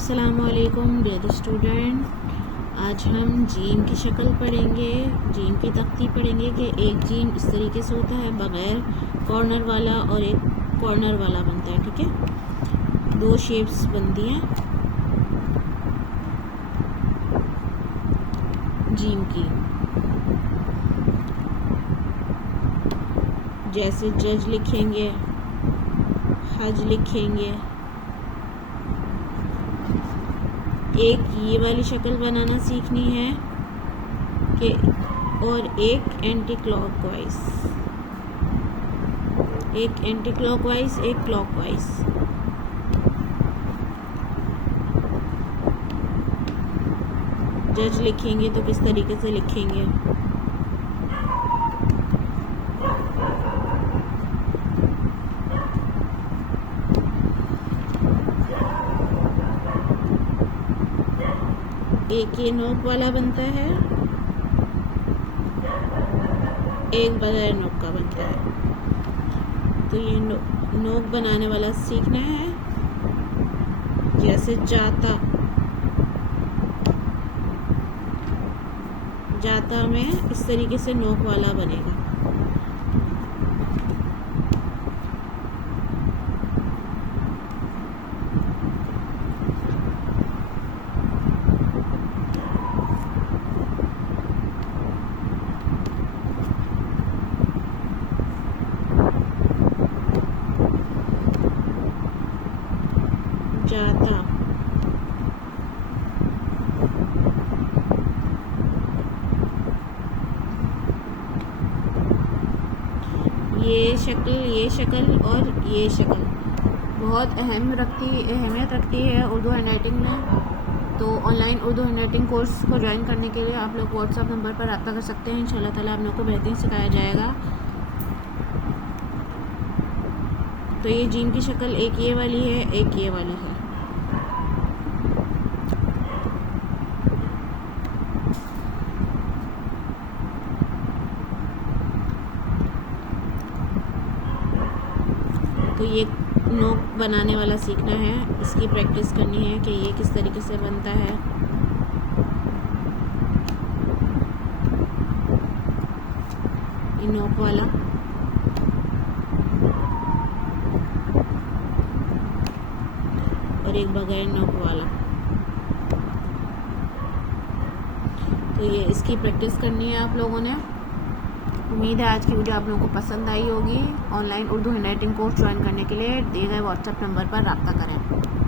अस्सलामुअलैकुम dear student, आज हम जीन की शक्ल पढ़ेंगे, जीन की तख्ती पढ़ेंगे कि एक जीन इस तरीके से होता है बग़ैर कॉर्नर वाला और एक कॉर्नर वाला बनता है। ठीक है, दो शेप्स बनती हैं जीन की, जैसे जज लिखेंगे, हज लिखेंगे। एक ये वाली शक्ल बनाना सीखनी है कि और एक एंटी क्लॉकवाइज, एक एंटी क्लॉकवाइज, एक क्लॉकवाइज। जज लिखेंगे तो किस तरीके से लिखेंगे? एक ये नोक वाला बनता है, एक बगैर नोक का बनता है। तो ये नोक बनाने वाला सीखना है। जैसे जाता, जाता में इस तरीके से नोक वाला बनेगा। जाता, ये शक्ल और ये शक्ल बहुत अहमियत रखती है उर्दू हैंडराइटिंग में। तो ऑनलाइन उर्दू हैंडराइटिंग कोर्स को ज्वाइन करने के लिए आप लोग व्हाट्सएप नंबर पर रब्ता कर सकते हैं। इंशाल्लाह ताला आप लोग को बेहतरीन सिखाया जाएगा। तो ये जीन की शक्ल एक ये वाली है, एक ये वाली है। तो ये नोक बनाने वाला सीखना है, इसकी प्रैक्टिस करनी है कि ये किस तरीके से बनता है। ये नोक वाला, और एक बगैर नोक वाला। तो ये इसकी प्रैक्टिस करनी है आप लोगों ने। उम्मीद है आज की वीडियो आप लोगों को पसंद आई होगी। Online Urdu handwriting course join करने के लिए दिए गए व्हाट्सएप नंबर पर रब्ता करें।